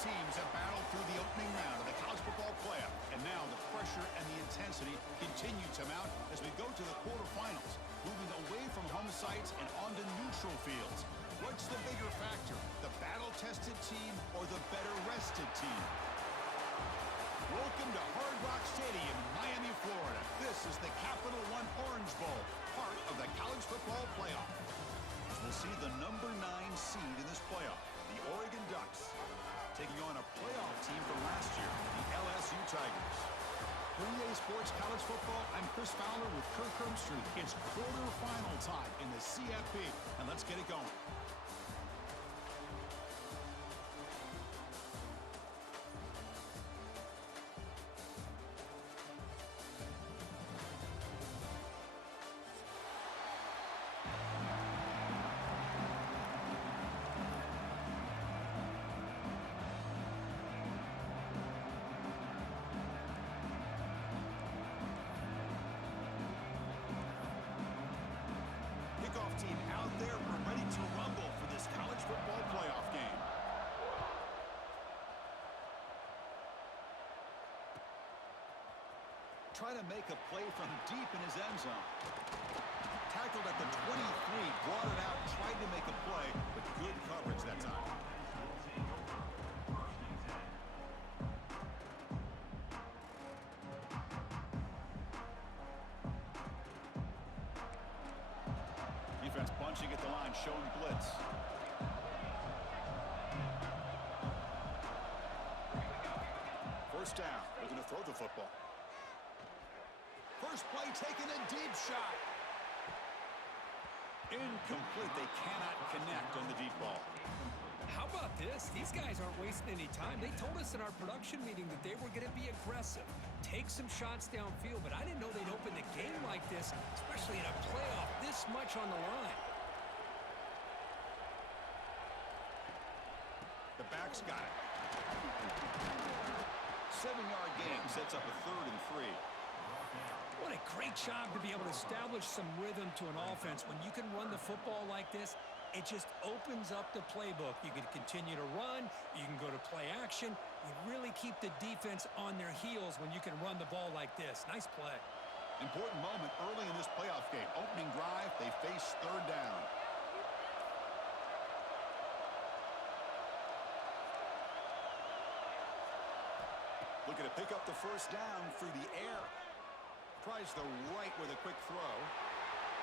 teams have battled through the opening round of the college football playoff, and now the pressure and the intensity continue to mount as we go to the quarterfinals, moving away from home sites and onto neutral fields. What's the bigger factor, the battle-tested team or the better-rested team? Welcome to Hard Rock Stadium in Miami, Florida. This is the Capital One Orange Bowl, part of the college football playoff. We'll see the number 9 seed in this playoff, the Oregon Ducks, taking on a playoff team from last year, the LSU Tigers. For EA Sports College Football, I'm Chris Fowler with Kirk Herbstreit. It's quarterfinal time in the CFP, and let's get it going. Team out there, we're ready to rumble for this college football playoff game. Trying to make a play from deep in his end zone. Tackled at the 23, brought it out, tried to make a play, but good coverage that time. Defense bunching at the line, showing blitz. First down, looking to throw the football. First play taking a deep shot. Incomplete, they cannot connect on the deep ball. How about this? These guys aren't wasting any time. They told us in our production meeting that they were going to be aggressive, take some shots downfield, but I didn't know they'd open the game like this, especially in a playoff, this much on the line. The back's got it. 7-yard gain sets up a 3rd and 3. What a great job to be able to establish some rhythm to an offense. When you can run the football like this, it just opens up the playbook. You can continue to run. You can go to play action. You really keep the defense on their heels when you can run the ball like this. Nice play. Important moment early in this playoff game. Opening drive, they face 3rd down. Looking to pick up the first down through the air. Tries the right with a quick throw.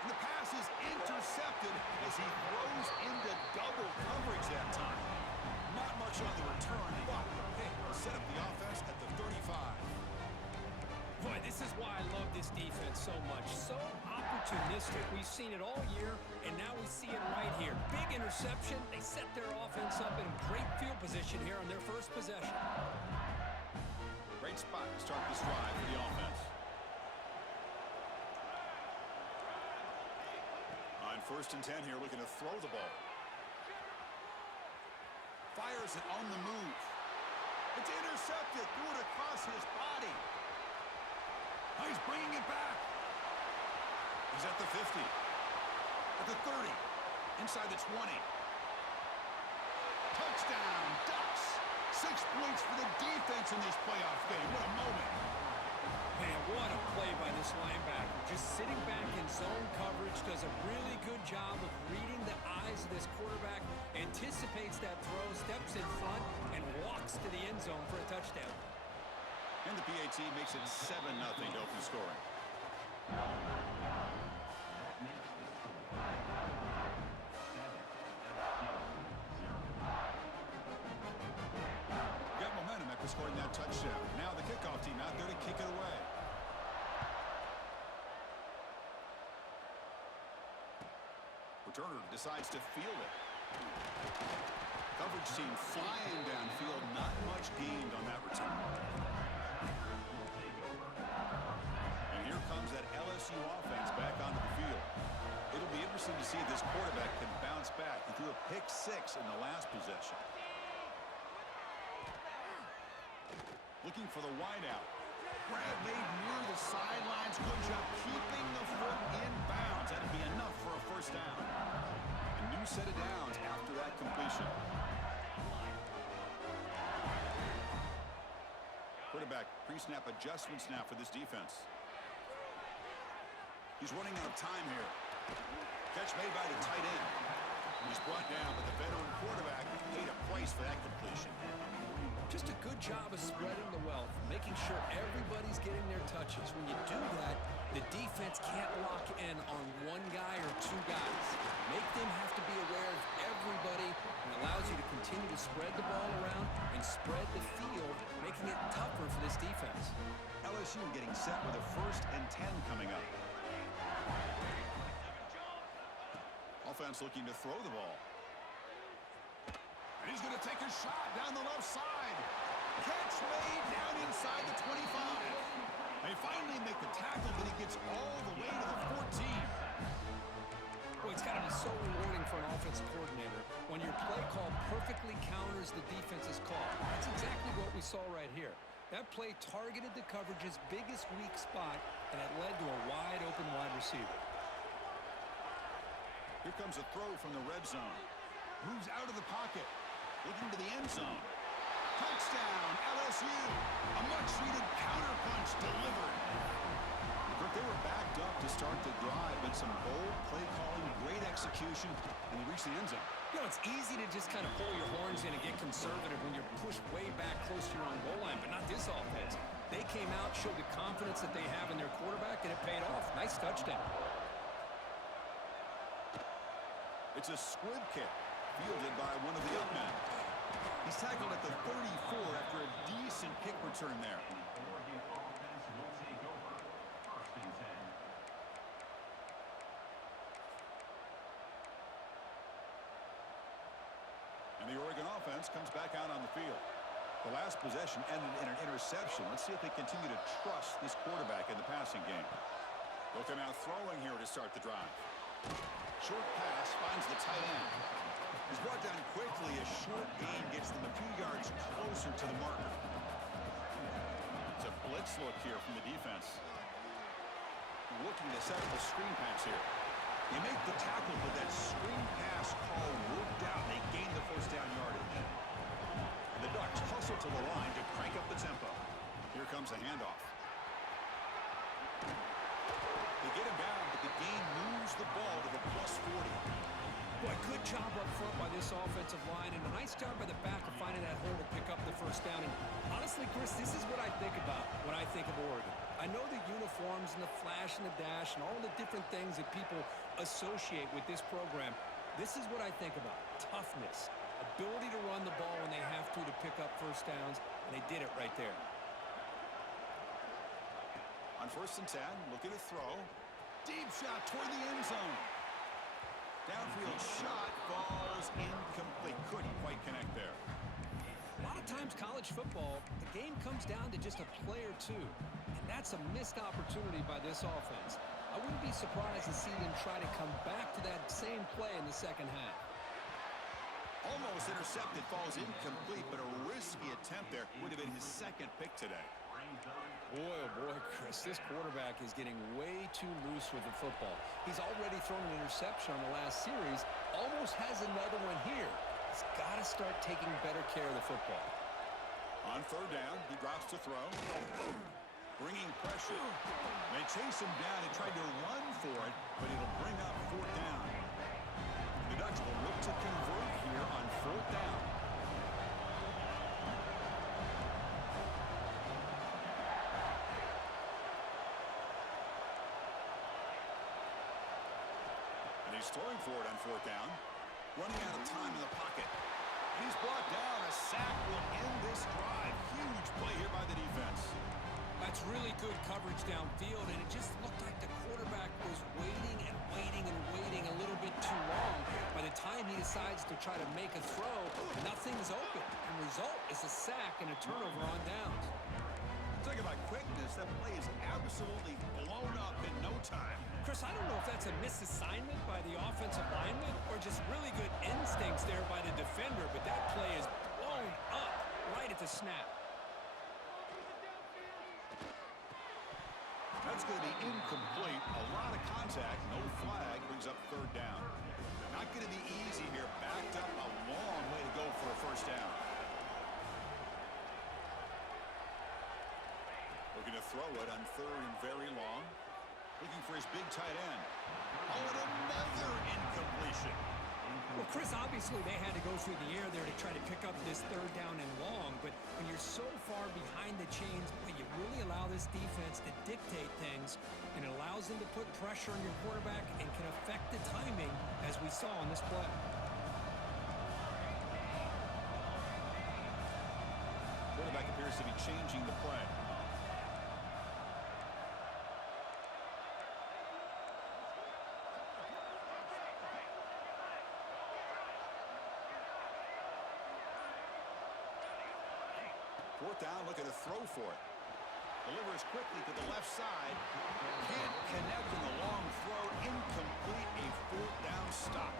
And the pass is intercepted as he throws into double coverage that time. Not much on the return, but the pick will set up the offense at the 35. Boy, this is why I love this defense so much. So opportunistic. We've seen it all year, and now we see it right here. Big interception. They set their offense up in a great field position here on their first possession. Great spot to start this drive for the offense. On 1st and 10 here, looking to throw the ball. Fires it on the move. It's intercepted. Threw it across his body. Oh, he's bringing it back. He's at the 50. At the 30. Inside the 20. Touchdown, Ducks. 6 points for the defense in this playoff game. What a moment. Man, what a play by this linebacker. Just sitting back in zone coverage, does a really good job of reading the eyes of this quarterback, anticipates that throw, steps in front, and walks to the end zone for a touchdown. And the PAT makes it 7-0 to open scoring. Got momentum after scoring that touchdown. Now the kickoff team out there to kick it away. Returner decides to field it. Coverage team flying downfield. Not much gained on that return. And here comes that LSU offense back onto the field. It'll be interesting to see if this quarterback can bounce back. He threw a pick-6 in the last possession. Looking for the wideout. Grab made near the sidelines. Good job keeping the foot in bounds. That'd be enough for a first down. A new set of downs after that completion. pre-snap adjustments now for this defense. He's running out of time here. Catch made by the tight end. He's brought down, but the veteran quarterback paid a price for that completion. Just a good job of spreading the wealth, making sure everybody's getting their touches. When you do that, the defense can't lock in on one guy or two guys. Make them have to be aware of everybody, and allows you to continue to spread the ball around and spread the field, making it tougher for this defense. LSU getting set with a 1st and 10 coming up. Offense looking to throw the ball. And he's going to take a shot down the left side. Catch made down inside the 25. They finally make the tackle, but he gets all the way to the 14. Boy, it's got to be so rewarding for an offensive coordinator when your play call perfectly counters the defense's call. That's exactly what we saw right here. That play targeted the coverage's biggest weak spot, and it led to a wide-open wide receiver. Here comes a throw from the red zone. Moves out of the pocket. Looking to the end zone. Touchdown, LSU. A much-needed counterpunch delivered. They were backed up to start the drive, but some bold play calling, great execution, and they reached the end zone. You know, it's easy to just kind of pull your horns in and get conservative when you're pushed way back close to your own goal line, but not this offense. They came out, showed the confidence that they have in their quarterback, and it paid off. Nice touchdown. It's a squib kick, fielded by one of the up men. He's tackled at the 34 after a decent kick return there. And the Oregon offense comes back out on the field. The last possession ended in an interception. Let's see if they continue to trust this quarterback in the passing game. Looking out throwing here to start the drive. Short pass finds the tight end. He's brought down quickly. A short gain gets them a few yards closer to the marker. It's a blitz look here from the defense. Looking to set up a screen pass here. They make the tackle, but that screen pass call worked out. They gain the first down yardage. And the Ducks hustle to the line to crank up the tempo. Here comes the handoff. They get him down, but the gain moves the ball to the +40. Boy, good job up front by this offensive line, and a nice job by the back of finding that hole to pick up the first down. And honestly, Chris, this is what I think about when I think of Oregon. I know the uniforms and the flash and the dash and all the different things that people associate with this program. This is what I think about. Toughness, ability to run the ball when they have to pick up first downs, and they did it right there. On 1st and 10, looking to throw. Deep shot toward the end zone. Downfield shot falls incomplete. Couldn't quite connect there. A lot of times college football, the game comes down to just a play or two. And that's a missed opportunity by this offense. I wouldn't be surprised to see them try to come back to that same play in the second half. Almost intercepted, falls incomplete, but a risky attempt there. Would have been his second pick today. Boy, oh boy, Chris, this quarterback is getting way too loose with the football. He's already thrown an interception on the last series, almost has another one here. He's got to start taking better care of the football. On 3rd down, he drops to throw. Bringing pressure. They chase him down and tried to run for it, but it'll bring up 4th down. The Ducks will look to convert here on 4th down. He's throwing for it on 4th down. Running out of time in the pocket. He's brought down. A sack will end this drive. Huge play here by the defense. That's really good coverage downfield, and it just looked like the quarterback was waiting and waiting and waiting a little bit too long. By the time he decides to try to make a throw, nothing's open. And the result is a sack and a turnover on downs. Talking about quickness, that play is absolutely blown up in no time. Chris, I don't know if that's a misassignment by the offensive lineman or just really good instincts there by the defender, but that play is blown up right at the snap. That's going to be incomplete. A lot of contact, no flag, brings up 3rd down. Not going to be easy here. Backed up a long way to go for a first down. to throw it on 3rd and very long. Looking for his big tight end. Oh, and another incompletion. Well, Chris, obviously they had to go through the air there to try to pick up this 3rd down and long, but when you're so far behind the chains, boy, you really allow this defense to dictate things, and it allows them to put pressure on your quarterback and can affect the timing, as we saw on this play. Quarterback appears to be changing the play. Fourth down, looking to throw for it. Delivers quickly to the left side. Can't connect in the long throw. Incomplete. A 4th down stop.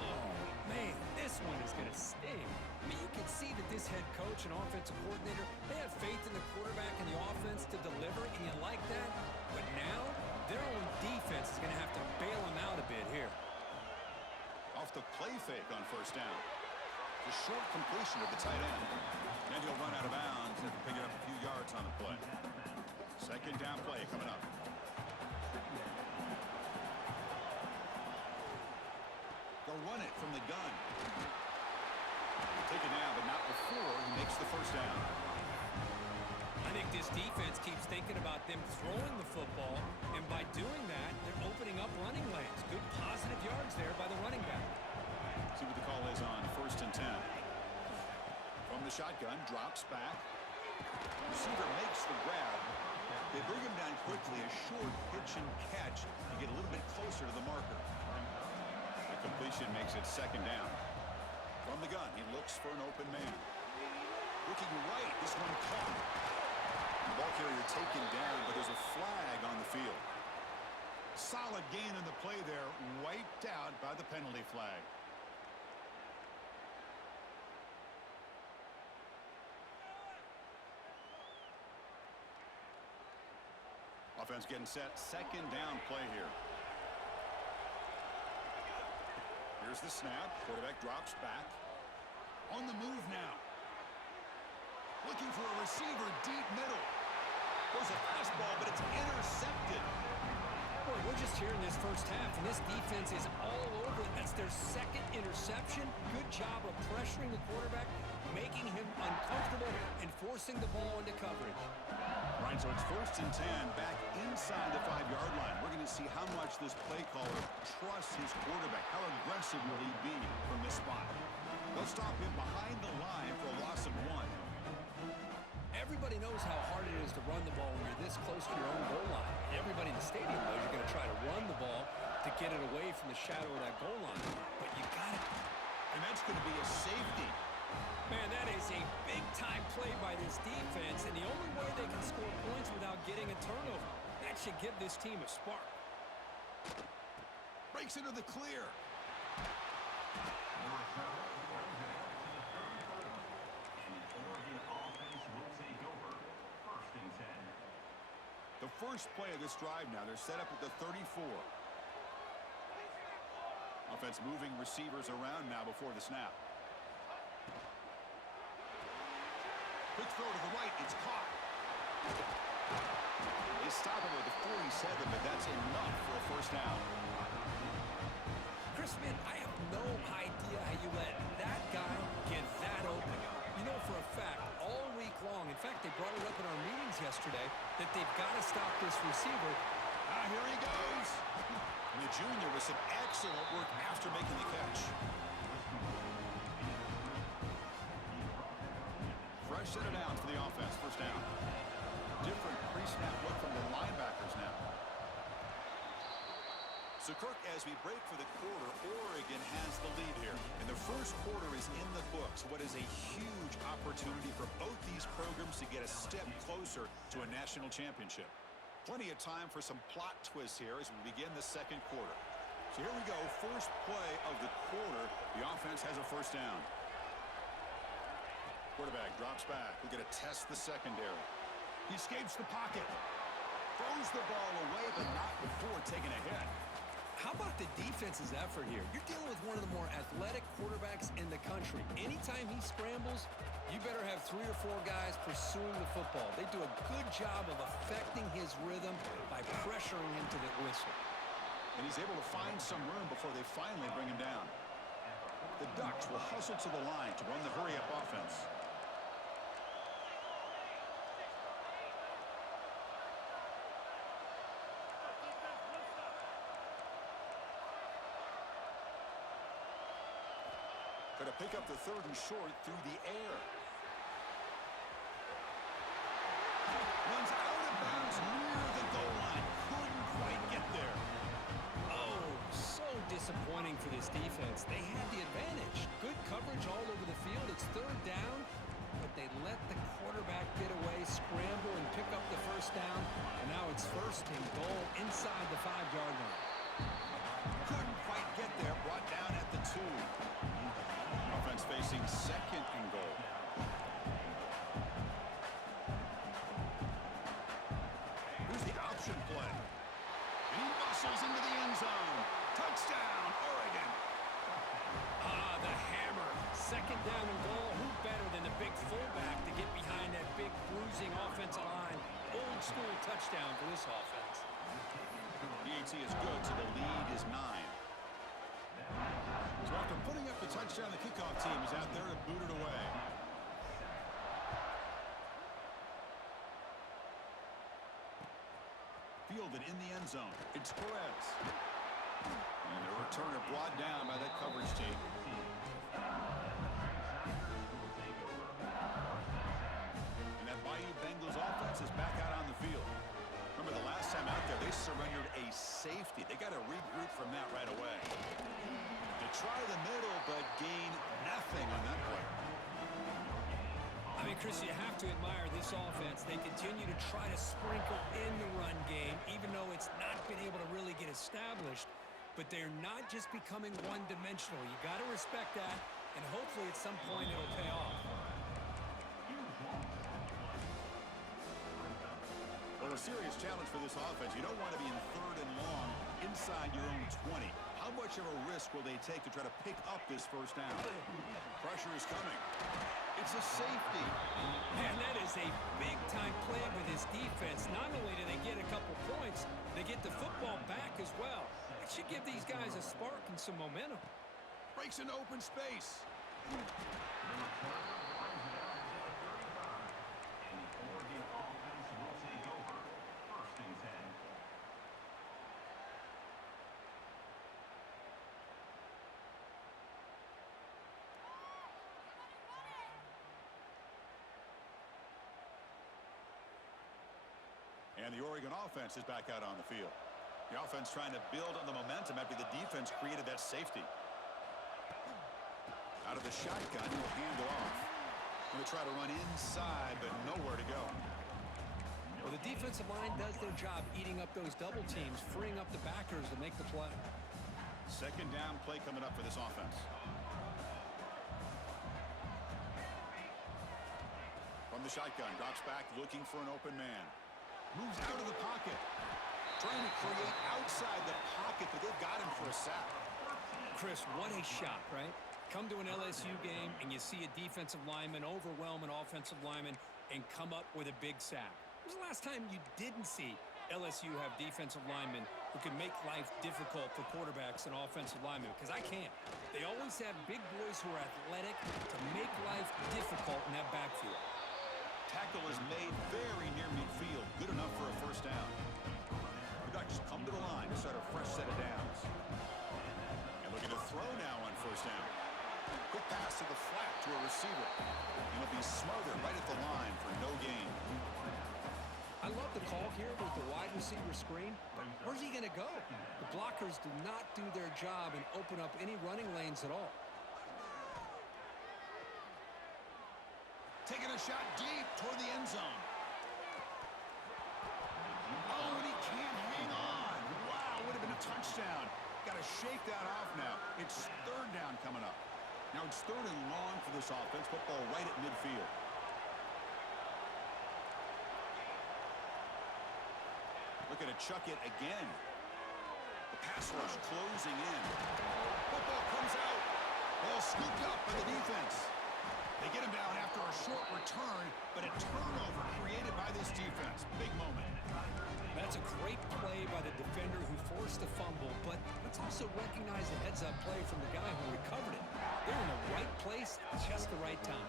Oh, man, this one is going to sting. I mean, you can see that this head coach and offensive coordinator, they have faith in the quarterback and the offense to deliver, and you like that. But now, their own defense is going to have to bail them out a bit here. Off the play fake on 1st down. The short completion of the tight end. And he'll run out of bounds and pick it up a few yards on the play. 2nd down play coming up. They'll run it from the gun. Take it now, but not before he makes the 1st down. I think this defense keeps thinking about them throwing the football, and by doing that, they're opening up running lanes. Good positive yards there by the running back. See what the call is on 1st and 10. From the shotgun, drops back. Receiver makes the grab. They bring him down quickly, a short pitch and catch to get a little bit closer to the marker. The completion makes it 2nd down. From the gun, he looks for an open man. Looking right, this one caught. The ball carrier taken down, but there's a flag on the field. Solid gain in the play there, wiped out by the penalty flag. Offense getting set. 2nd down play here. Here's the snap. Quarterback drops back. On the move now. Looking for a receiver deep middle. Goes a fastball, but it's intercepted. Boy, we're just here in this 1st half, and this defense is all over. That's their 2nd interception. Good job of pressuring the quarterback, making him uncomfortable, and forcing the ball into coverage. Right, so it's 1st and 10, back inside the 5-yard line. We're going to see how much this play caller trusts his quarterback. How aggressive will he be from this spot? They'll stop him behind the line for a loss of 1. Everybody knows how hard it is to run the ball when you're this close to your own goal line. Everybody in the stadium knows you're going to try to run the ball to get it away from the shadow of that goal line. But you got it. And that's going to be a safety. Man, that is a big-time play by this defense, and the only way they can score points without getting a turnover. That should give this team a spark. Breaks into the clear. The first play of this drive now, they're set up at the 34. Offense moving receivers around now before the snap. Quick throw to the right, it's caught. They stop him at the 47, but that's enough for a 1st down. Chris, man, I have no idea how you let that guy get that open. You know for a fact, all week long, in fact, they brought it up in our meetings yesterday, that they've got to stop this receiver. Here he goes. And the junior with some excellent work after making the catch. Fresh set of downs for the offense, 1st down. Different pre-snap look from the linebackers now. So, Kirk, as we break for the quarter, Oregon has the lead here. And the first quarter is in the books. What is a huge opportunity for both these programs to get a step closer to a national championship. Plenty of time for some plot twists here as we begin the 2nd quarter. So here we go, first play of the quarter. The offense has a 1st down. Quarterback drops back. We're going to test the secondary. He escapes the pocket. Throws the ball away, but not before taking a hit. How about the defense's effort here? You're dealing with one of the more athletic quarterbacks in the country. Anytime he scrambles, you better have 3 or 4 guys pursuing the football. They do a good job of affecting his rhythm by pressuring him to the whistle. And he's able to find some room before they finally bring him down. The Ducks will hustle to the line to run the hurry-up offense. Going to pick up the 3rd and short through the air. Runs out of bounds near the goal line. Couldn't quite get there. Oh, so disappointing for this defense. They had the advantage. Good coverage all over the field. It's 3rd down, but they let the quarterback get away, scramble, and pick up the 1st down. And now it's 1st and goal inside the 5-yard line. Couldn't quite get there. Brought down at the 2. Offense facing 2nd and goal. Here's the option play. And he muscles into the end zone. Touchdown, Oregon. Ah, the hammer. 2nd down and goal. Who better than the big fullback to get behind that big bruising offensive line? Old school touchdown for this offense. PAT is good, so the lead is 9. So after putting up the touchdown, the kickoff team is out there to boot it away. Fielded in the end zone. It's Perez. And the returner brought down by that coverage team. And that Bayou Bengals offense is back out on the field. Remember the last time out there, they surrendered a safety. They got to regroup from that right away. Try the middle, but gain nothing on that play. I mean, Chris, you have to admire this offense. They continue to try to sprinkle in the run game, even though it's not been able to really get established. But they're not just becoming one-dimensional. You got to respect that, and hopefully at some point it'll pay off. Well, a serious challenge for this offense. You don't want to be in 3rd and long inside your own 20. How much of a risk will they take to try to pick up this 1st down? Pressure is coming. It's a safety. Man, that is a big-time play with this defense. Not only do they get a couple points, they get the football back as well. It should give these guys a spark and some momentum. Breaks into open space. And the Oregon offense is back out on the field. The offense trying to build on the momentum after the defense created that safety. Out of the shotgun, he'll hand it off. Going to try to run inside, but nowhere to go. Well, the defensive line does their job eating up those double teams, freeing up the backers to make the play. 2nd down play coming up for this offense. From the shotgun, drops back, looking for an open man. Moves out of the pocket. Trying to create outside the pocket, but they've got him for a sack. Chris, what a shot, right? Come to an LSU game and you see a defensive lineman overwhelm an offensive lineman and come up with a big sack. When was the last time you didn't see LSU have defensive linemen who can make life difficult for quarterbacks and offensive linemen? Because I can't. They always have big boys who are athletic to make life difficult in that backfield. Tackle is made very near midfield. Good enough for a 1st down. The Ducks come to the line to start a fresh set of downs. And looking to throw now on 1st down. Quick pass to the flat to a receiver. And he'll be smothered right at the line for no gain. I love the call here with the wide receiver screen, but where's he going to go? The blockers do not do their job and open up any running lanes at all. Taking a shot deep toward the end zone. Oh, and he can't hang on. Wow, would have been a touchdown. Got to shake that off now. It's 3rd down coming up. Now it's 3rd and long for this offense. Football right at midfield. Looking to chuck it again. The pass pass rush closing in. Football comes out. Ball scooped up by the defense. They get him down after a short return, but a turnover created by this defense. Big moment. That's a great play by the defender who forced the fumble, but let's also recognize the heads-up play from the guy who recovered it. They're in the right place at just the right time.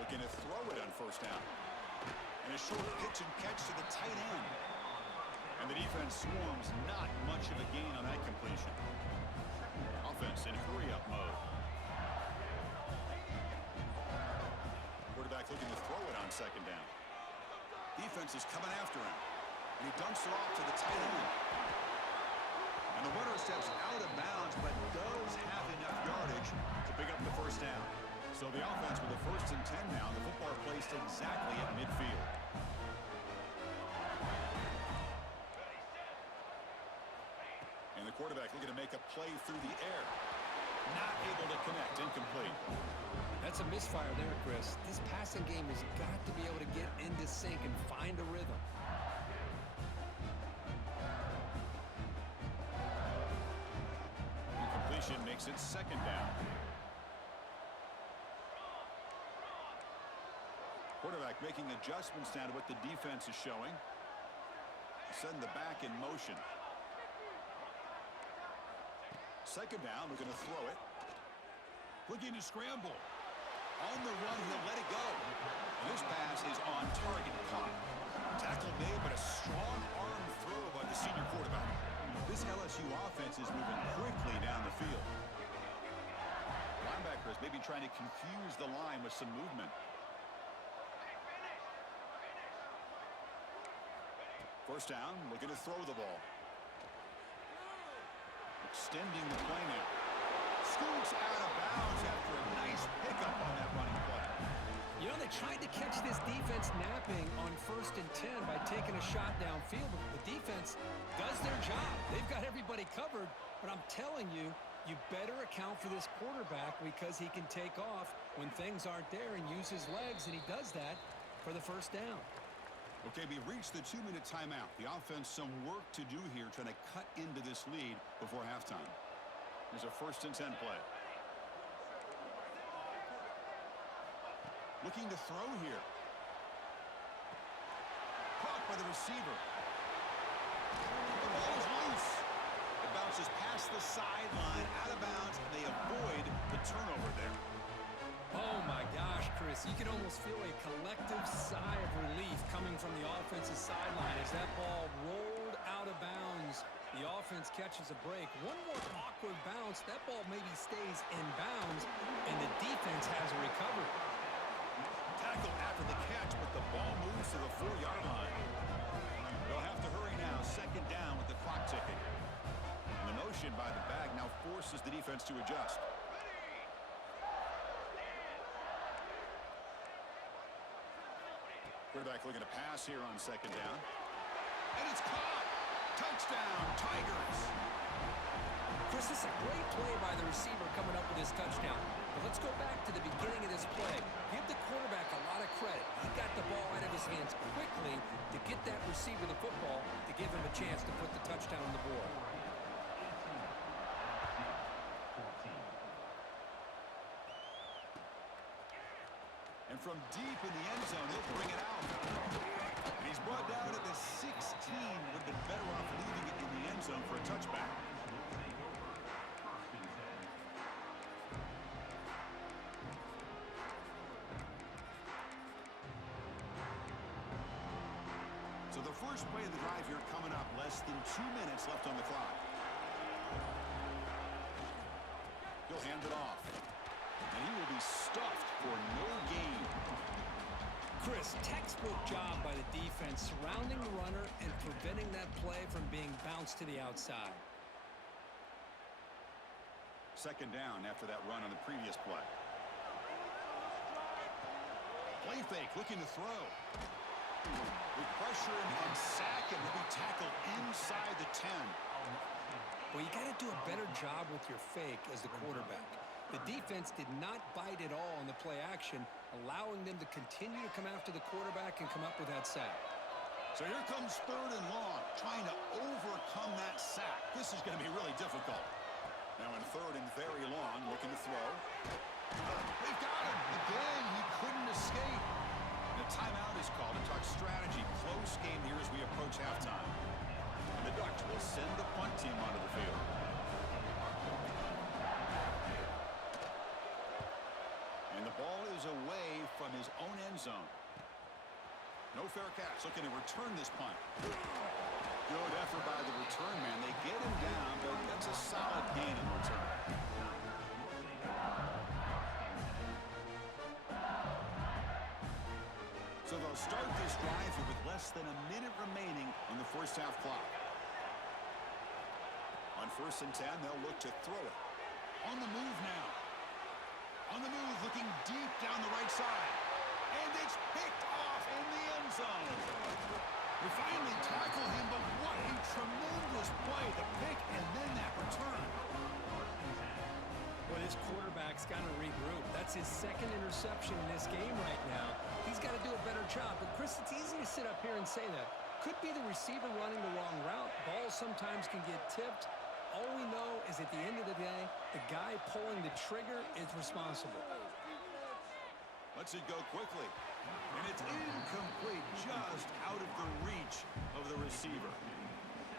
Looking to throw it on first down. And a short pitch and catch to the tight end. And the defense swarms, not much of a gain on that completion. Offense in hurry-up mode. Quarterback looking to throw it on second down. Defense is coming after him. And he dumps it off to the tight end. And the runner steps out of bounds, but does have enough yardage to pick up the first down. So the offense with the 1st and 10 now. The football placed exactly at midfield. And the quarterback looking to make a play through the air. Not able to connect. Incomplete. That's a misfire there, Chris. This passing game has got to be able to get into sync and find a rhythm. Incompletion makes it second down. Quarterback making adjustments now to what the defense is showing. Send the back in motion. Second down, we're going to throw it. Looking to scramble. On the run, he'll let it go. And this pass is on target. Caught. Tackle made, but a strong arm throw by the senior quarterback. This LSU offense is moving quickly down the field. Linebackers maybe trying to confuse the line with some movement. First down, looking to throw the ball. Extending the play now. Scoots out of bounds after a nice pickup on that running play. You know, they tried to catch this defense napping on 1st and 10 by taking a shot downfield, but the defense does their job. They've got everybody covered, but I'm telling you, you better account for this quarterback because he can take off when things aren't there and use his legs, and he does that for the first down. Okay, we reached the 2-minute timeout. The offense some work to do here, trying to cut into this lead before halftime. There's a 1st and 10 play. Looking to throw here. Caught by the receiver. The ball is loose. It bounces past the sideline, out of bounds, and they avoid the turnover there. Oh my gosh, Chris, you can almost feel a collective sigh of relief coming from the offensive sideline as that ball rolled out of bounds. The offense catches a break. One more awkward bounce, that ball maybe stays in bounds, and the defense has a recovery. Tackle after the catch, but the ball moves to the 4-yard line. They'll have to hurry now, second down with the clock ticking. And the motion by the back now forces the defense to adjust. Quarterback looking to pass here on second down. And it's caught. Touchdown, Tigers. Chris, this is a great play by the receiver coming up with his touchdown. But let's go back to the beginning of this play. Give the quarterback a lot of credit. He got the ball out of his hands quickly to get that receiver the football to give him a chance to put the touchdown on the board. And from deep in the end zone, he'll bring it out. And he's brought down at the 16. Would have been better off leaving it in the end zone for a touchback. So the first play of the drive here coming up. Less than 2 minutes left on the clock. He'll hand it off. And he will be stuffed for no gain. Chris, textbook job by the defense surrounding the runner and preventing that play from being bounced to the outside. Second down after that run on the previous play. Play fake, looking to throw. With pressure and sack, it will be tackled inside the 10. Well, you got to do a better job with your fake as the quarterback. The defense did not bite at all on the play action, allowing them to continue to come after the quarterback and come up with that sack. So here comes 3rd and long, trying to overcome that sack. This is going to be really difficult. Now in third and very long, looking to throw. They've got him. Again, he couldn't escape. The timeout is called to talk strategy. Close game here as we approach halftime. And the Ducks will send the punt team onto the field. And the ball is away from his own end zone. No fair catch. Looking to return this punt. Good effort by the return man. They get him down, but that's a solid gain in return. So they'll start this drive here with less than a minute remaining on the first half clock. On 1st and 10, they'll look to throw it. On the move now. On the move, looking deep down the right side. And it's picked off in the end zone. We finally tackle him, but what a tremendous play. The pick and then that return. Well, this quarterback's got to regroup. That's his second interception in this game right now. He's got to do a better job. But, Chris, it's easy to sit up here and say that. Could be the receiver running the wrong route. Balls sometimes can get tipped. All we know is at the end of the day, the guy pulling the trigger is responsible. Lets it go quickly. And it's incomplete, just out of the reach of the receiver.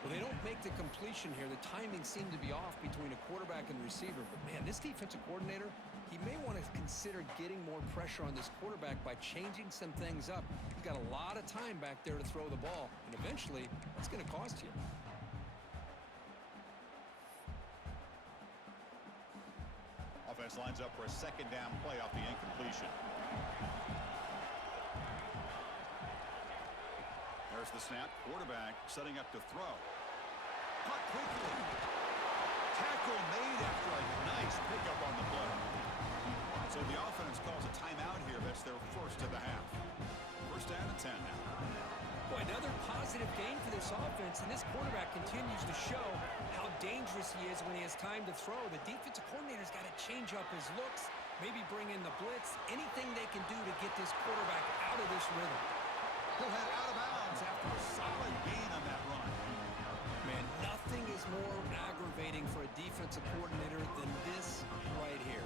Well, they don't make the completion here. The timing seemed to be off between a quarterback and receiver. But, man, this defensive coordinator, he may want to consider getting more pressure on this quarterback by changing some things up. He's got a lot of time back there to throw the ball. And eventually, that's going to cost you. Offense lines up for a second down play off the incompletion. There's the snap. Quarterback setting up to throw. Cut quickly. Tackle made after a nice pickup on the play. So the offense calls a timeout here. That's their first of the half. First down and 10 now. Boy, another positive game for this offense, and this quarterback continues to show how dangerous he is when he has time to throw. The defensive coordinator's got to change up his looks, maybe bring in the blitz, anything they can do to get this quarterback out of this rhythm. He'll head out of bounds after a solid gain on that run. Man, nothing is more aggravating for a defensive coordinator than this right here.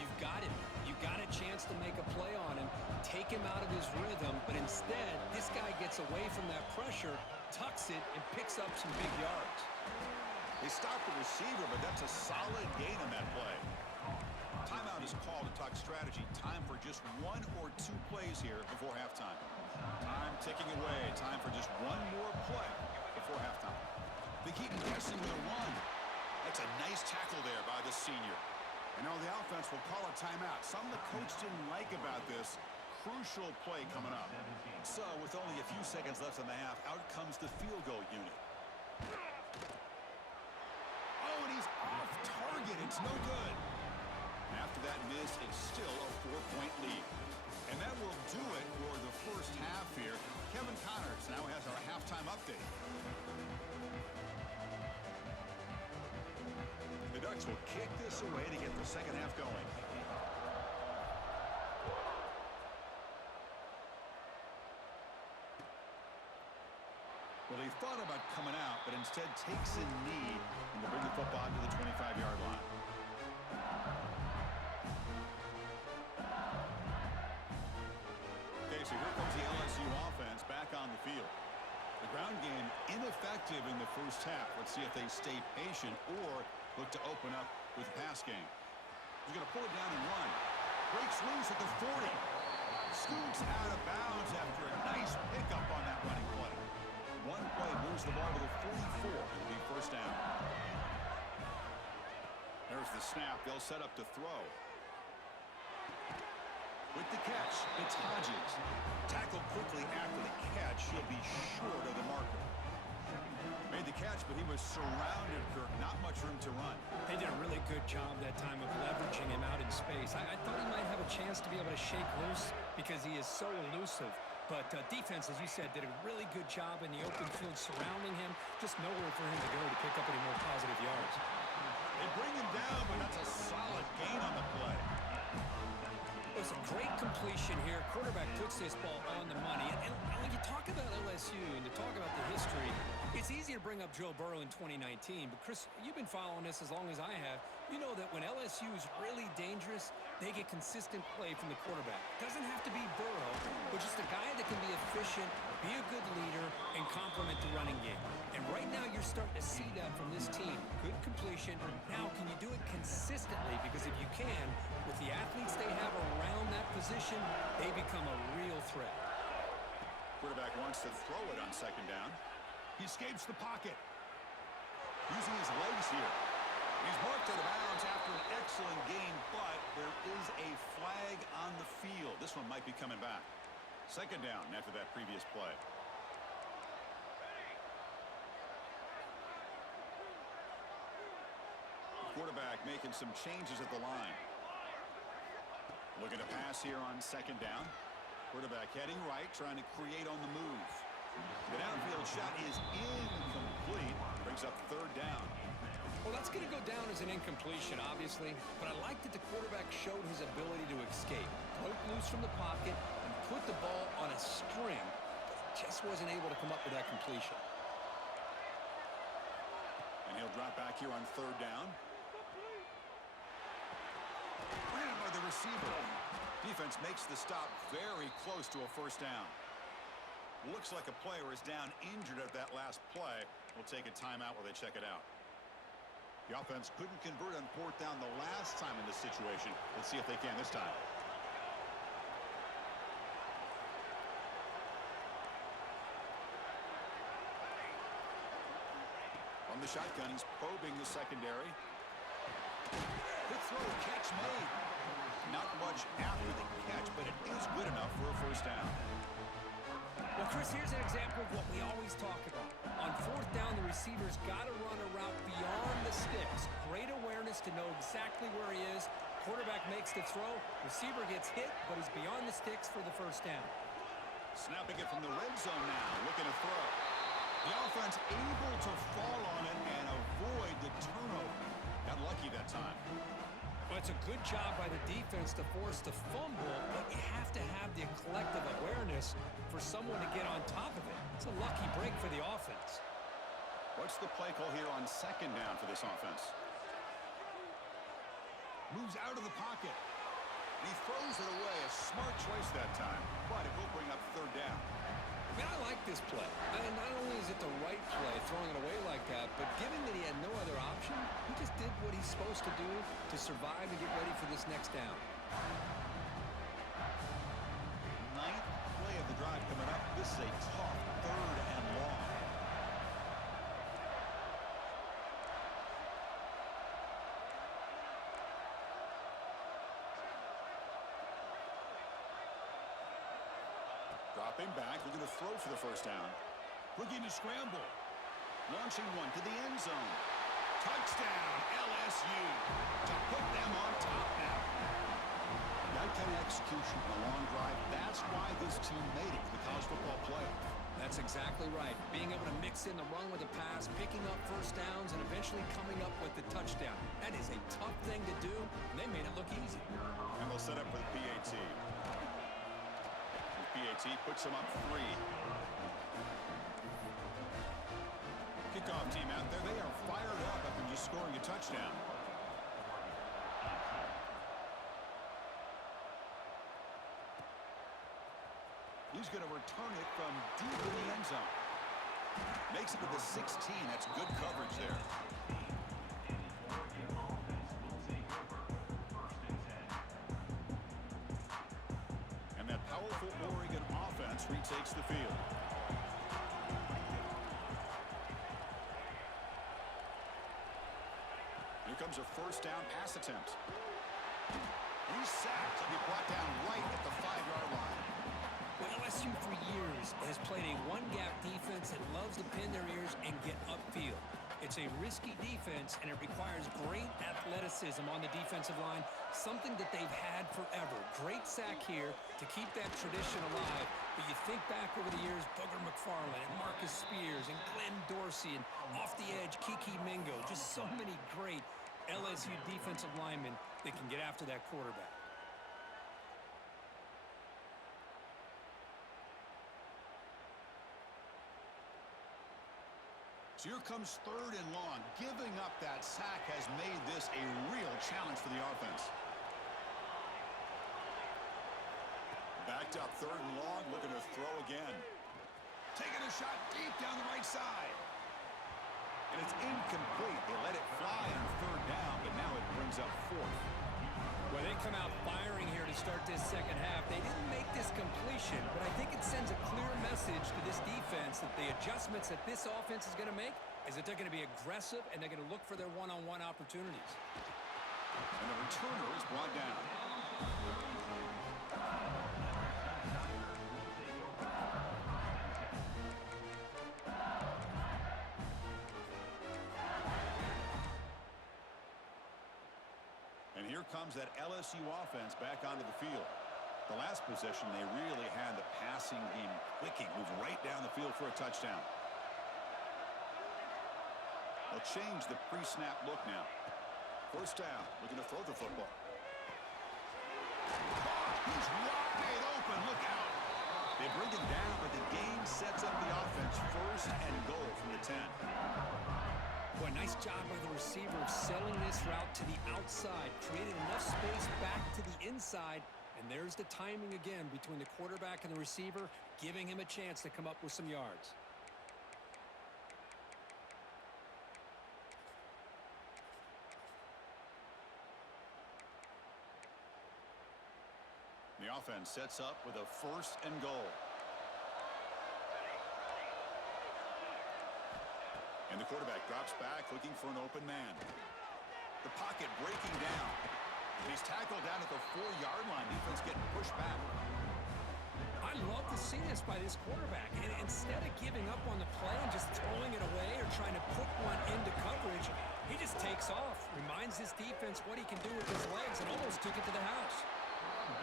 You've got him. You got a chance to make a play on him, take him out of his rhythm, but instead, this guy gets away from that pressure, tucks it, and picks up some big yards. They stopped the receiver, but that's a solid gain on that play. Timeout is called to talk strategy. Time for just one or two plays here before halftime. Time ticking away. Time for just one more play before halftime. They keep him guessing with a run. That's a nice tackle there by the senior. And now the offense will call a timeout. Something the coach didn't like about this. Crucial play coming up. So with only a few seconds left in the half, out comes the field goal unit. Oh, and he's off target. It's no good. After that miss, it's still a 4-point lead. And that will do it for the first half here. Kevin Connors now has our halftime update. The Ducks will kick this away to get the second half going. Well, he thought about coming out, but instead takes a knee and will bring the football to the 25-yard line. Okay, so here comes the LSU offense back on the field. The ground game ineffective in the first half. Let's see if they stay patient or look to open up with the pass game. He's going to pull it down and run. Breaks loose at the 40. Scoots out of bounds after a nice pickup on that running play. One play moves the ball to the 44. It'll be first down. There's the snap. They'll set up to throw. With the catch, it's Hodges. Tackled quickly after the catch. He'll be short of the marker. Made the catch, but he was surrounded, Kirk. Not much room to run. They did a really good job that time of leveraging him out in space. I thought he might have a chance to be able to shake loose because he is so elusive. But defense, as you said, did a really good job in the open field surrounding him. Just nowhere for him to go to pick up any more positive yards. They bring him down, but that's a solid gain on the play. It was a great completion here. Quarterback puts this ball on the money. And when you talk about LSU and to talk about the history, It's easy to bring up Joe Burrow in 2019, but Chris, you've been following this as long as I have. You know that when LSU is really dangerous, they get consistent play from the quarterback. Doesn't have to be Burrow, but just a guy that can be efficient, be a good leader, and complement the running game. And right now you're starting to see that from this team. Good completion. Now, can you do it consistently? Because if you can, with the athletes they have around that position, they become a real threat. Quarterback wants to throw it on second down. He escapes the pocket. Using his legs here. He's marked out of bounds after an excellent game, but there is a flag on the field. This one might be coming back. Second down after that previous play. Quarterback making some changes at the line. Looking to pass here on second down. Quarterback heading right, trying to create on the move. The downfield shot is incomplete. Brings up third down. Well, that's going to go down as an incompletion, obviously, but I like that the quarterback showed his ability to escape. Broke loose from the pocket and put the ball on a string, but just wasn't able to come up with that completion. And he'll drop back here on third down. Ran by the receiver. Defense makes the stop very close to a first down. Looks like a player is down injured at that last play. We'll take a timeout while they check it out. The offense couldn't convert on fourth down the last time in this situation. Let's see if they can this time. On the shotgun, he's probing the secondary. Good throw, catch made. Not much after the catch, but it is good enough for a first down. Well, Chris, here's an example of what we always talk about. On fourth down, the receiver's got to run a route beyond the sticks. Great awareness to know exactly where he is. Quarterback makes the throw. Receiver gets hit, but is beyond the sticks for the first down. Snapping it from the red zone now, looking to throw. The offense able to fall on it and avoid the turnover. Got lucky that time. Well, it's a good job by the defense to force the fumble, but you have to have the collective awareness for someone to get on top of it. It's a lucky break for the offense. What's the play call here on second down for this offense? Moves out of the pocket. He throws it away. A smart choice that time, but it will bring up third down. I mean, I like this play. And not only is it the right play, throwing it away like that, but given that he had no other option, he just did what he's supposed to do to survive and get ready for this next down. Ninth play of the drive coming up. This is a tough third and long. Dropping back, looking to throw for the first down. Looking to scramble. Launching one to the end zone. Touchdown, LSU. To put them on top now. That kind of execution on a long drive, that's why this team made it to the college football playoff. That's exactly right. Being able to mix in the run with the pass, picking up first downs, and eventually coming up with the touchdown. That is a tough thing to do, and they made it look easy. And they'll set up for the PAT. PAT puts them up 3. Kickoff team out there. They are fired up after just scoring a touchdown. He's going to return it from deep in the end zone. Makes it to the 16. That's good coverage there. Powerful Oregon offense retakes the field. Here comes a first down pass attempt. He's sacked to be brought down right at the 5-yard line. Well, LSU for years has played a one-gap defense that loves to pin their ears and get upfield. It's a risky defense, and it requires great athleticism on the defensive line, something that they've had forever. Great sack here to keep that tradition alive. But you think back over the years, Booger McFarland and Marcus Spears and Glenn Dorsey and off the edge, Kiki Mingo. Just so many great LSU defensive linemen that can get after that quarterback. So here comes 3rd and long. Giving up that sack has made this a real challenge for the offense. Backed up 3rd and long, looking to throw again. Taking a shot deep down the right side. And it's incomplete. They let it fly on 3rd down, but now it brings up 4th. Well, they come out firing here to start this second half. They didn't make this completion, but I think it sends a clear message to this defense that the adjustments that this offense is going to make is that they're going to be aggressive and they're going to look for their one-on-one opportunities. And the returner is brought down. And here comes that LSU offense back onto the field. The last possession, they really had the passing game clicking, moved right down the field for a touchdown. They'll change the pre-snap look now. 1st down, looking to throw the football. He's wide open, look out. They bring it down, but the game sets up the offense 1st and goal from the 10. Boy, nice job by the receiver of selling this route to the outside, created enough space back to the inside, and there's the timing again between the quarterback and the receiver, giving him a chance to come up with some yards. The offense sets up with a 1st and goal. And the quarterback drops back, looking for an open man. The pocket breaking down. He's tackled down at the 4-yard line. Defense getting pushed back. I love to see this by this quarterback. And instead of giving up on the play and just throwing it away or trying to put one into coverage, he just takes off, reminds his defense what he can do with his legs, and almost took it to the house.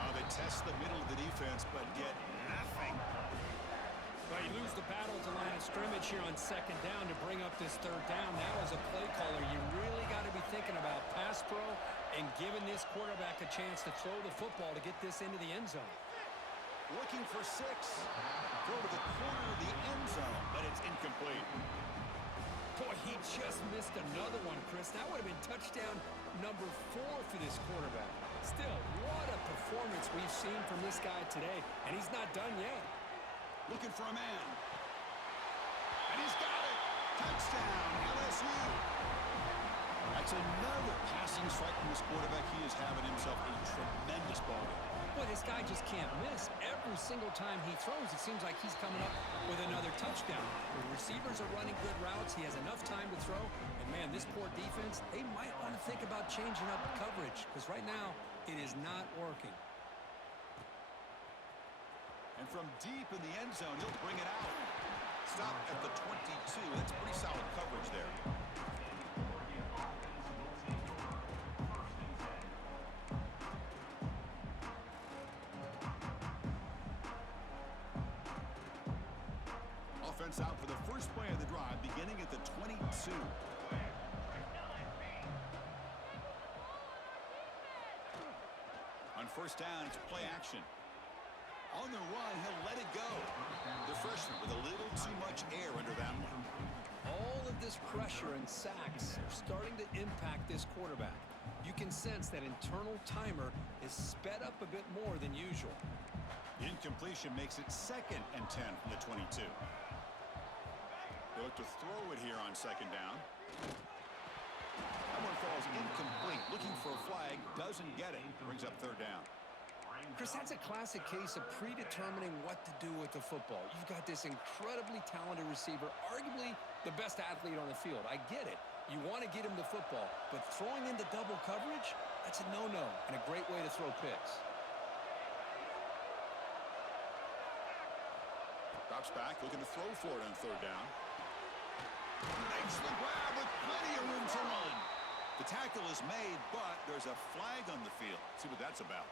Oh, they test the middle of the defense, but get nothing. Well, you lose the battle to line of scrimmage here on 2nd down to bring up this 3rd down. Now, as a play caller, you really got to be thinking about pass pro and giving this quarterback a chance to throw the football to get this into the end zone. Looking for 6. Throw to the corner of the end zone, but it's incomplete. Boy, he just missed another one, Chris. That would have been touchdown number 4 for this quarterback. Still, what a performance we've seen from this guy today, and he's not done yet. Looking for a man. And he's got it. Touchdown, LSU. That's another passing strike from this quarterback. He is having himself a tremendous ball game. Boy, this guy just can't miss. Every single time he throws, it seems like he's coming up with another touchdown. The receivers are running good routes. He has enough time to throw. And, man, this poor defense, they might want to think about changing up coverage because right now it is not working. And from deep in the end zone, he'll bring it out. Stop at the 22. That's pretty solid coverage there. Offense out for the first play of the drive, beginning at the 22. On 1st down, it's play action. On the run, he'll let it go. The freshman with a little too much air under that one. All of this pressure and sacks are starting to impact this quarterback. You can sense that internal timer is sped up a bit more than usual. The incompletion makes it 2nd and 10 from the 22. They look to throw it here on 2nd down. That one falls incomplete. Looking for a flag, doesn't get it. Brings up 3rd down. Chris, that's a classic case of predetermining what to do with the football. You've got this incredibly talented receiver, arguably the best athlete on the field. I get it. You want to get him the football, but throwing into double coverage, that's a no-no and a great way to throw picks. Drops back, looking to throw for it on 3rd down. Makes the grab with plenty of room to run. The tackle is made, but there's a flag on the field. See what that's about.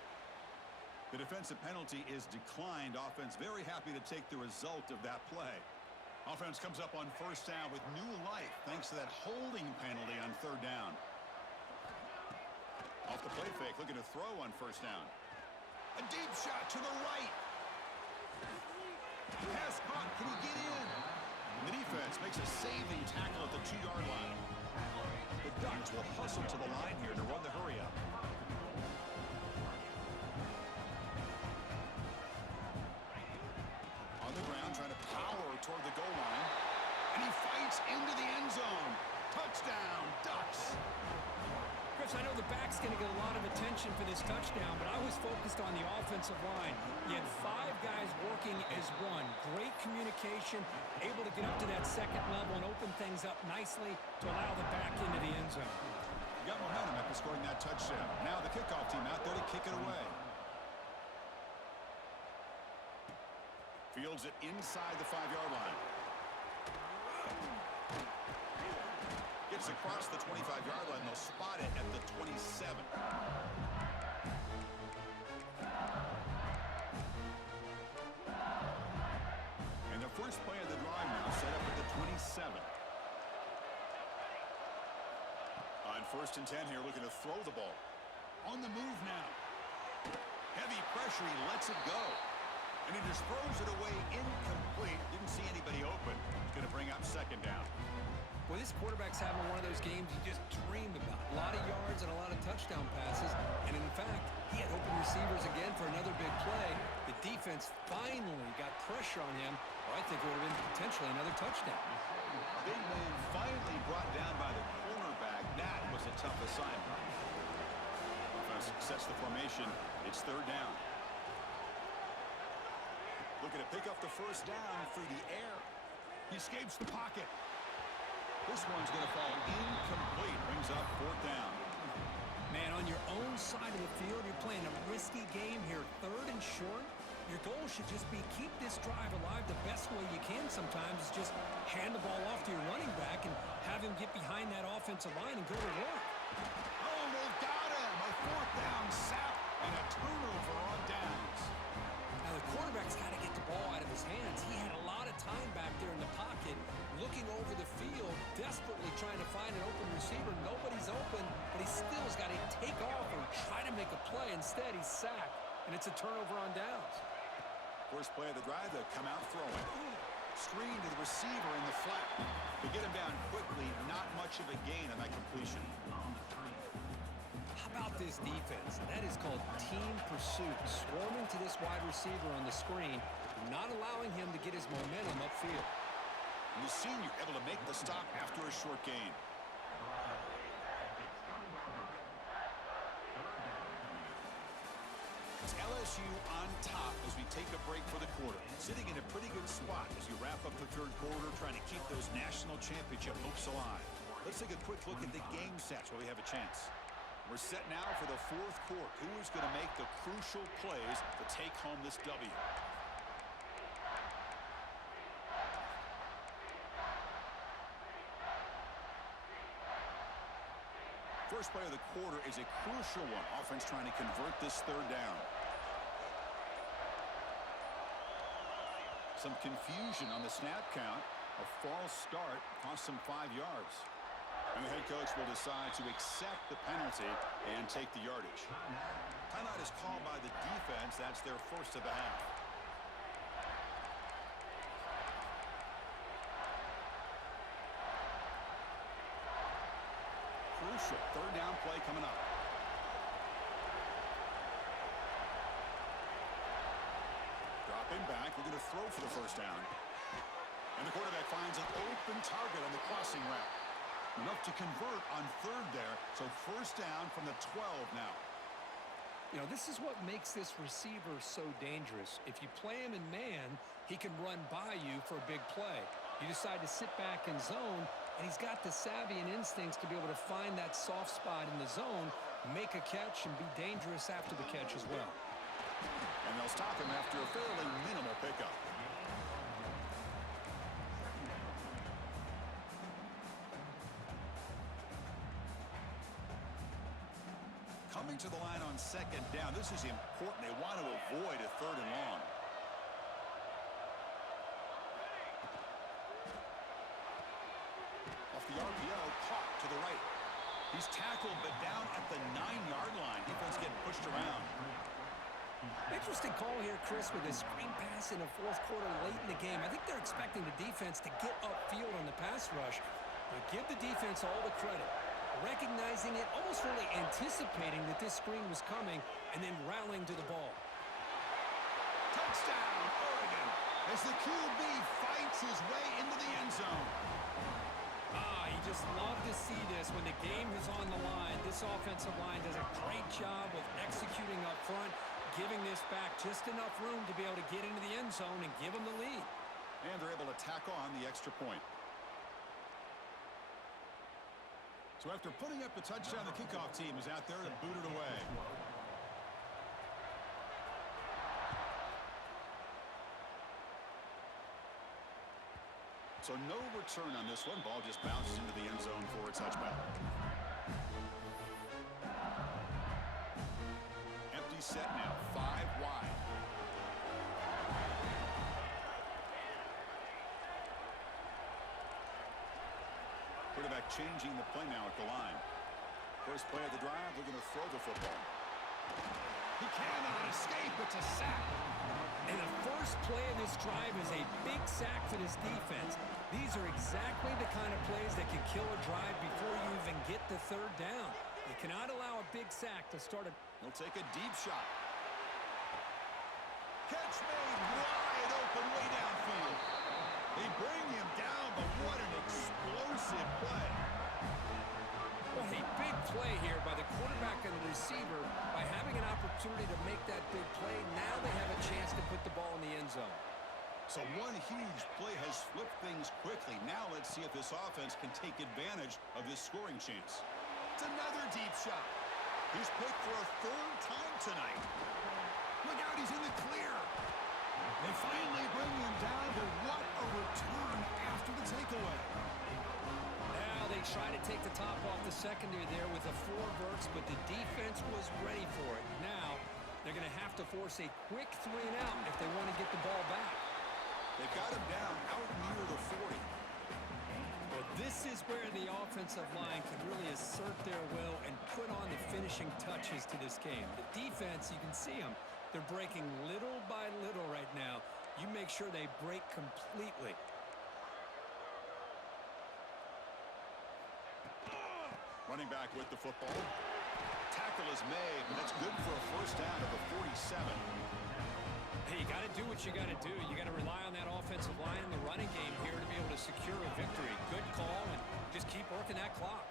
The defensive penalty is declined. Offense very happy to take the result of that play. Offense comes up on 1st down with new life thanks to that holding penalty on 3rd down. Off the play fake, looking to throw on 1st down. A deep shot to the right. Pass caught. Can he get in? The defense makes a saving tackle at the 2-yard line. The Ducks will hustle to the line here to run the hurry up. On the ground, trying to power toward the goal line. And he fights into the end zone. Touchdown, Ducks. Chris, I know the back's going to get a lot of attention for this touchdown, but I was focused on the offensive line. You had 5 guys working as one. Great communication, able to get up to that second level and open things up nicely to allow the back into the end zone. You got momentum after scoring that touchdown. Now the kickoff team out there to kick it away. Fields it inside the 5-yard line. Gets across the 25-yard line. They'll spot it at the 27. And the first play of the drive now set up at the 27. On 1st and 10 here, looking to throw the ball. On the move now. Heavy pressure. He lets it go. And he just throws it away incomplete. Didn't see anybody open. He's going to bring up 2nd down. Well, this quarterback's having one of those games you just dream about. A lot of yards and a lot of touchdown passes. And in fact, he had open receivers again for another big play. The defense finally got pressure on him. Or I think it would have been potentially another touchdown. Big man finally brought down by the cornerback. That was a tough assignment. Offense sets the formation. It's 3rd down. Looking to pick up the 1st down through the air. He escapes the pocket. This one's going to fall incomplete. Brings up 4th down. Man, on your own side of the field, you're playing a risky game here. 3rd and short. Your goal should just be keep this drive alive the best way you can sometimes is just hand the ball off to your running back and have him get behind that offensive line and go to work. Oh, they've got him. A 4th down sack and a turnover on downs. Now, the quarterback's got to get the ball out of his hands. He had a lot of time back there in the pocket, looking over the field, desperately trying to find an open receiver. Nobody's open, but he still has got to take off or try to make a play. Instead, he's sacked, and it's a turnover on downs. First play of the drive, they'll come out throwing. Screen to the receiver in the flat. To get him down quickly, not much of a gain on that completion. How about this defense? That is called team pursuit. Swarming to this wide receiver on the screen, not allowing him to get his momentum upfield. And the senior able to make the stop after a short gain. It's LSU on top as we take a break for the quarter. Sitting in a pretty good spot as you wrap up the 3rd quarter, trying to keep those national championship hopes alive. Let's take a quick look at the game sets while we have a chance. We're set now for the 4th quarter. Who is going to make the crucial plays to take home this W? First play of the quarter is a crucial one. Offense trying to convert this 3rd down. Some confusion on the snap count. A false start cost them 5 yards. And the head coach will decide to accept the penalty and take the yardage. Timeout is called by the defense. That's their first of the half. Crucial 3rd down play coming up. Dropping back. We're going to throw for the 1st down. And the quarterback finds an open target on the crossing route. Enough to convert on 3rd there. So 1st down from the 12 now. You know, this is what makes this receiver so dangerous. If you play him in man, he can run by you for a big play. You decide to sit back in zone, and he's got the savvy and instincts to be able to find that soft spot in the zone, make a catch, and be dangerous after the catch as well. And they'll stop him after a fairly minimal pickup. Coming to the line on 2nd down. This is important. They want to avoid a 3rd and long. Off the RPO, caught to the right. He's tackled, but down at the 9-yard line. Defense getting pushed around. Interesting call here, Chris, with a screen pass in the fourth quarter late in the game. I think they're expecting the defense to get upfield on the pass rush, but give the defense all the credit. Recognizing it, almost really anticipating that this screen was coming, and then rallying to the ball. Touchdown, Oregon, as the QB fights his way into the end zone. You just love to see this when the game is on the line. This offensive line does a great job of executing up front, giving this back just enough room to be able to get into the end zone and give them the lead. And they're able to tack on the extra point. So after putting up the touchdown, the kickoff team is out there to boot it away. So no return on this one. Ball just bounces into the end zone for a touchback. Empty set now, 5 wide. Quarterback changing the play now at the line. First play of the drive, they're going to throw the football. He cannot escape. It's a sack. And the first play of this drive is a big sack for this defense. These are exactly the kind of plays that can kill a drive before you even get the third down. You cannot allow a big sack to start a... He'll take a deep shot. Catch made wide open way downfield. They bring him down, but what an explosive play. Well, a big play here by the quarterback and the receiver. By having an opportunity to make that big play, now they have a chance to put the ball in the end zone. So one huge play has flipped things quickly. Now let's see if this offense can take advantage of this scoring chance. It's another deep shot. He's picked for a third time tonight. Look out, he's in the clear. They finally bring him down, but what a return after the takeaway. Now they try to take the top off the secondary there with the 4 verts, but the defense was ready for it. Now they're going to have to force a quick 3 and out if they want to get the ball back. They've got him down out near the 40. Well, this is where the offensive line can really assert their will and put on the finishing touches to this game. The defense, you can see them. They're breaking little by little right now. You make sure they break completely. Running back with the football. Tackle is made, but that's good for a first down of the 47. Hey, you got to do what you got to do. You got to rely on that offensive line in the running game here to be able to secure a victory. Good call, and just keep working that clock.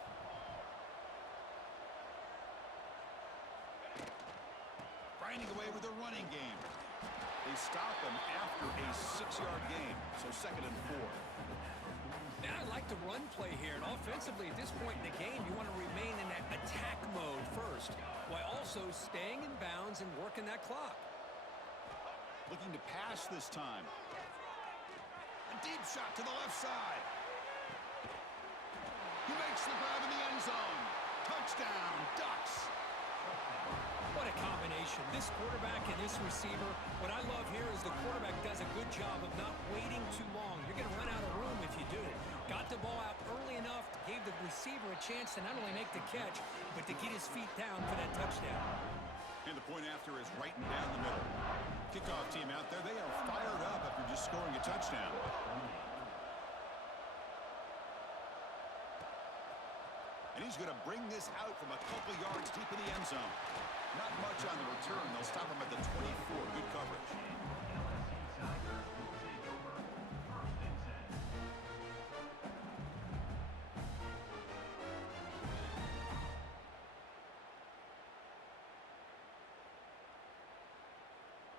Grinding away with the running game. They stop him after a 6-yard gain, so 2nd and 4. Now I like the run play here, and offensively at this point in the game, you want to remain in that attack mode first, while also staying in bounds and working that clock. Looking to pass this time. A deep shot to the left side. He makes the grab in the end zone. Touchdown, Ducks. What a combination. This quarterback and this receiver. What I love here is the quarterback does a good job of not waiting too long. You're going to run out of room if you do. Got the ball out early enough, gave the receiver a chance to not only make the catch, but to get his feet down for that touchdown. And the point after is right and down the middle. Kickoff team out there, they are fired up after just scoring a touchdown. And he's going to bring this out from a couple yards deep in the end zone. Not much on the return. They'll stop him at the 24. Good coverage.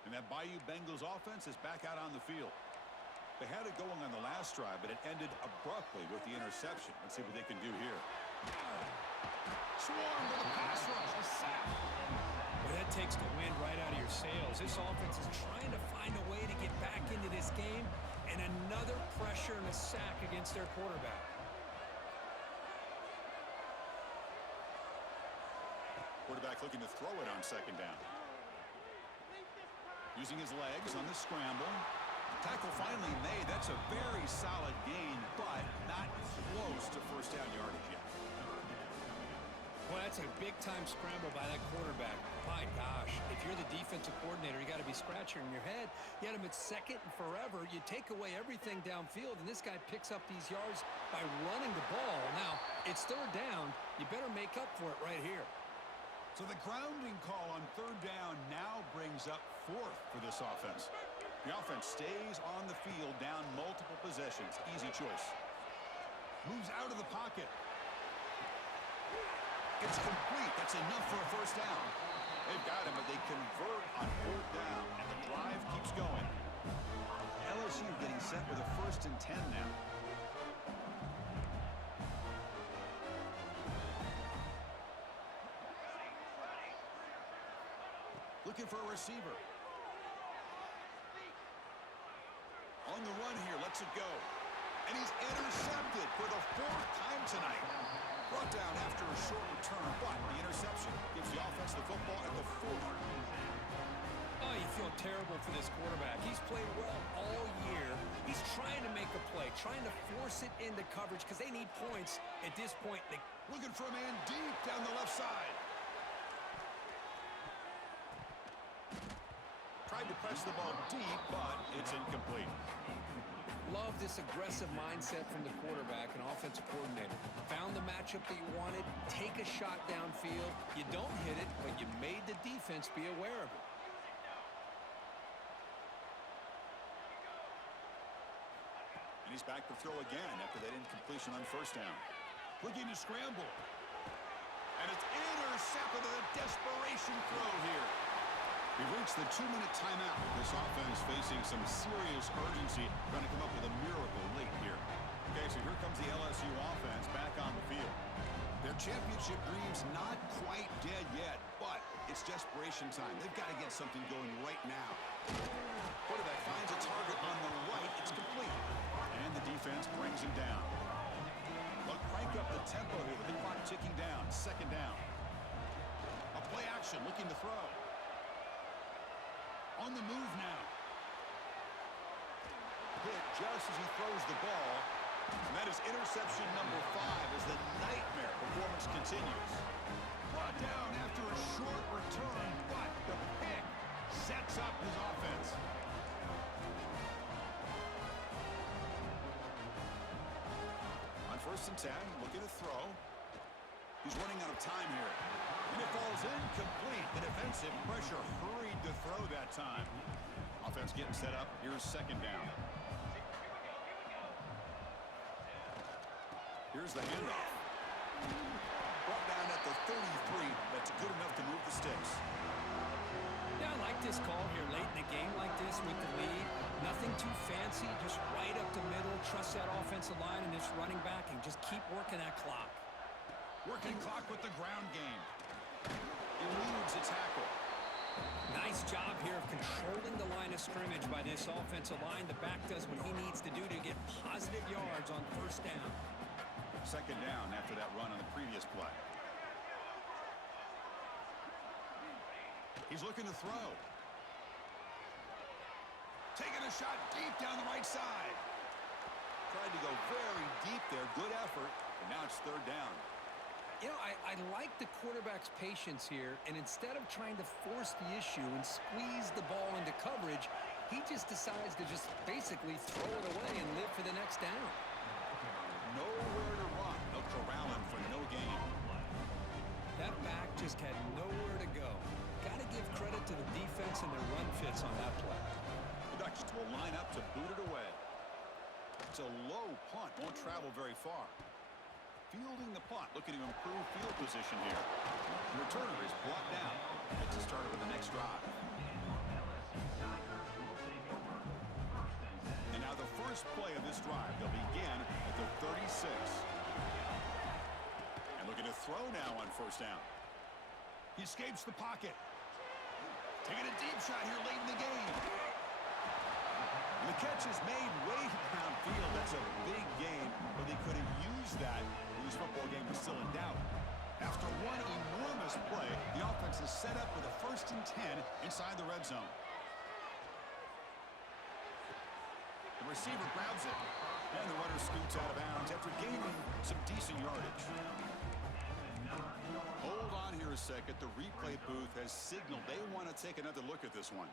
And that Bayou Bengals offense is back out on the field. They had it going on the last drive, but it ended abruptly with the interception. Let's see what they can do here. Swarm with a pass rush, a sack. Well, that takes the wind right out of your sails. This offense is trying to find a way to get back into this game, and another pressure and a sack against their quarterback. Quarterback looking to throw it on 2nd down. Using his legs on the scramble. Tackle finally made. That's a very solid gain, but not close to first down yardage yet. Well, that's a big-time scramble by that quarterback. My gosh, if you're the defensive coordinator, you got to be scratching your head. You had him at second and forever. You take away everything downfield, and this guy picks up these yards by running the ball. Now, it's third down. You better make up for it right here. So the grounding call on third down now brings up fourth for this offense. The offense stays on the field down multiple possessions. Easy choice. Moves out of the pocket. It's complete. That's enough for a first down. They've got him, but they convert on fourth down, and the drive keeps going. LSU getting set with a 1st and 10 now. Looking for a receiver. On the run here, lets it go. And he's intercepted for the 4th time tonight. Brought down after a short return, but the interception gives the offense the football at the 40. Oh, you feel terrible for this quarterback. He's played well all year. He's trying to make a play, trying to force it into coverage because they need points at this point. Looking for a man deep down the left side. Tried to press the ball deep, but it's incomplete. Love this aggressive mindset from the quarterback and offensive coordinator. Found the matchup that you wanted, take a shot downfield. You don't hit it, but you made the defense be aware of it. And he's back to throw again after that incompletion on first down. Looking to scramble. And it's intercepted with a desperation throw here. We've reached the 2-minute timeout. This offense facing some serious urgency. Trying to come up with a miracle late here. Okay, so here comes the LSU offense back on the field. Their championship dreams not quite dead yet, but it's desperation time. They've got to get something going right now. Quarterback finds a target on the right. It's complete. And the defense brings him down. Look, crank up the tempo here. The clock ticking down. 2nd down. A play action looking to throw. On the move now. Hit just as he throws the ball. And that is interception number 5 as the nightmare performance continues. Brought down after a short return, but the pick sets up his offense. On 1st and 10, looking to throw. He's running out of time here. And it falls incomplete. The defensive pressure hurried to throw that time. Offense getting set up. Here's 2nd down. Here's the handoff. Brought down at the 33. That's good enough to move the sticks. Yeah, I like this call here late in the game like this with the lead. Nothing too fancy, just right up the middle. Trust that offensive line and this running back and just keep working that clock. Working clock with the ground game. Eludes a tackle. Nice job here of controlling the line of scrimmage by this offensive line. The back does what he needs to do to get positive yards on 1st down. 2nd down after that run on the previous play. He's looking to throw. Taking a shot deep down the right side. Tried to go very deep there. Good effort. And now it's 3rd down. You know, I like the quarterback's patience here, and instead of trying to force the issue and squeeze the ball into coverage, he just decides to just basically throw it away and live for the next down. Nowhere to run. They'll corral him for no gain. That back just had nowhere to go. Got to give credit to the defense and their run fits on that play. The Ducks will line up to boot it away. It's a low punt. Won't travel very far. Fielding the punt, looking to improve field position here. The returner is brought down. Gets to start with the next drive. And now the first play of this drive, they'll begin at the 36. And looking to throw now on 1st down. He escapes the pocket. Taking a deep shot here late in the game. And the catch is made way downfield. That's a big gain, but they could have used that. This football game was still in doubt. After one enormous play, the offense is set up with a 1st and 10 inside the red zone. The receiver grabs it, and the runner scoots out of bounds after gaining some decent yardage. second, the replay booth has signaled they want to take another look at this one.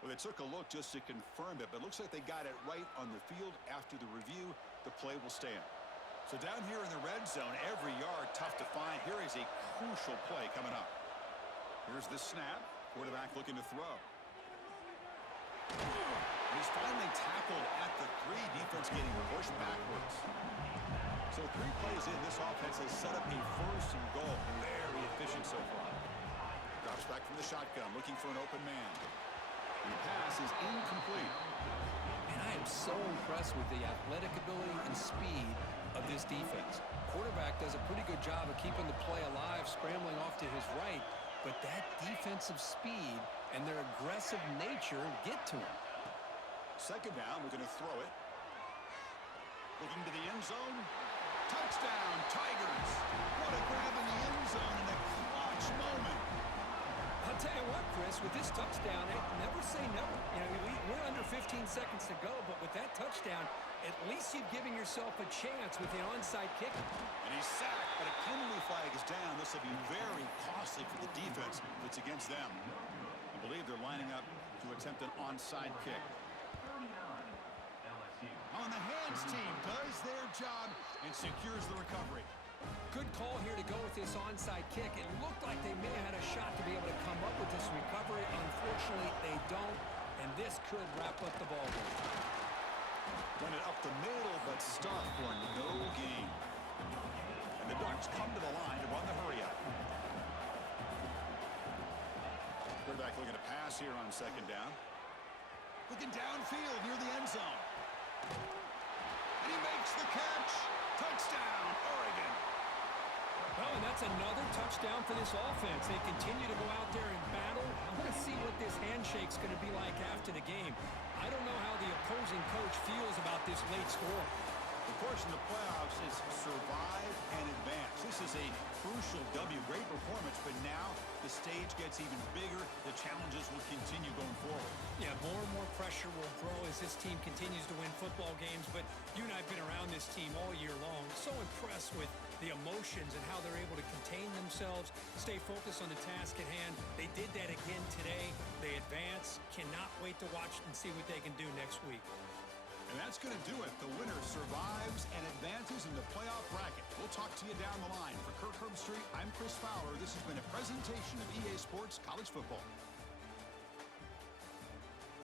Well, they took a look just to confirm it, but it looks like they got it right on the field. After the review, the play will stand. So down here in the red zone, every yard tough to find. Here is a crucial play coming up. Here's the snap. Quarterback looking to throw. He's finally tackled at the 3. Defense getting pushed backwards. So 3 plays in, this offense has set up a 1st and goal. Very efficient so far. Drops back from the shotgun, looking for an open man. And the pass is incomplete. And I am so impressed with the athletic ability and speed of this defense. Quarterback does a pretty good job of keeping the play alive, scrambling off to his right, but that defensive speed and their aggressive nature get to him. Second down, we're going to throw it. Looking to the end zone. Touchdown, Tigers. What a grab in the end zone in a clutch moment. I'll tell you what, Chris, with this touchdown, never say never. You know, we're under 15 seconds to go, but with that touchdown, at least you've given yourself a chance with the onside kick. And he's sacked, but a penalty flag is down. This will be very costly for the defense if it's against them. I believe they're lining up to attempt an onside kick. On the hands team does their job and secures the recovery. Good call here to go with this onside kick. It looked like they may have had a shot to be able to come up with this recovery. Unfortunately, they don't, and this could wrap up the ball game. Run it up the middle, but stuffed for no gain. And the Ducks come to the line to run the hurry-up. Quarterback looking to pass here on second down. Looking downfield near the end zone. And he makes the catch. Touchdown, Oregon. Well, and that's another touchdown for this offense. They continue to go out there and battle. I want to see what this handshake's going to be like after the game. I don't know how the opposing coach feels about this late score. Of course, in the playoffs, it's survive and advance. This is a crucial W. Great performance, but now the stage gets even bigger. The challenges will continue going forward. Yeah, more and more pressure will grow as this team continues to win football games, but you and I have been around this team all year long. So impressed with the emotions and how they're able to contain themselves, stay focused on the task at hand. They did that again today. They advance. Cannot wait to watch and see what they can do next week. And that's going to do it. The winner survives and advances in the playoff bracket. We'll talk to you down the line. For Kirk Herbstreit, I'm Chris Fowler. This has been a presentation of EA Sports College Football.